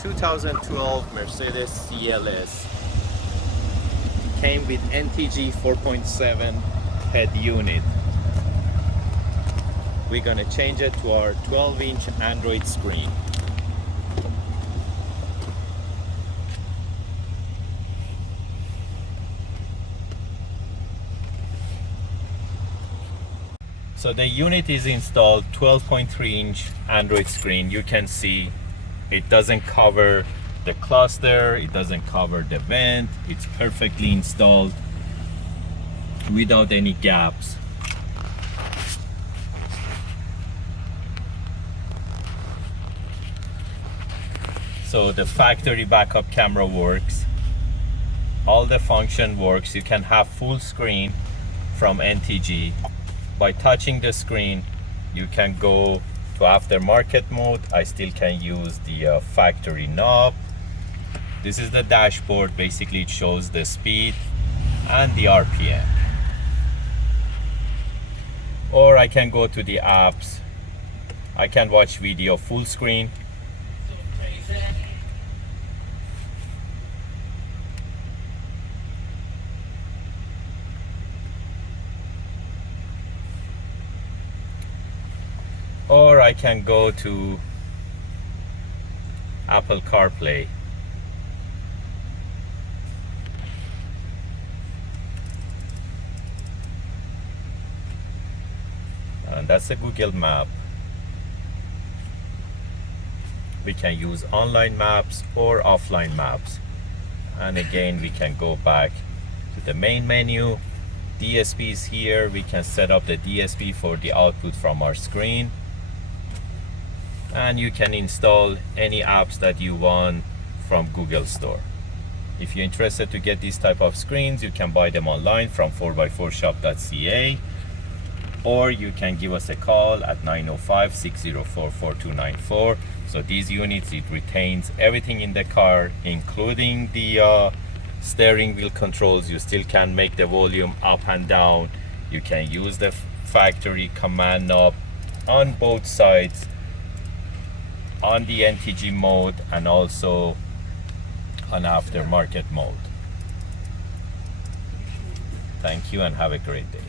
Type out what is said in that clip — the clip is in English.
2012 Mercedes CLS. Came with NTG 4.7 head unit. We're gonna change it to our 12-inch Android screen. So the unit is installed 12.3-inch Android screen. You can see it doesn't cover the cluster, it doesn't cover the vent. It's perfectly installed without any gaps. So the factory backup camera works. All the function works. You can have full screen from NTG. By touching the screen, you can go to aftermarket mode. I still can use the factory knob. This is the dashboard. Basically, it shows the speed and the RPM. Or I can go to the apps. I can watch video full screen. Or I can go to Apple CarPlay. And that's a Google map. We can use online maps or offline maps. And again, we can go back to the main menu. DSP is here. We can set up the DSP for the output from our screen. And you can install any apps that you want from Google Store. If you're interested to get these type of screens, you can buy them online from 4x4shop.ca, or you can give us a call at 905-604-4294. So these units, it retains everything in the car, including the steering wheel controls. You still can make the volume up and down. You can use the factory command knob on both sides, on the NTG mode and also on aftermarket mode. Thank you and have a great day.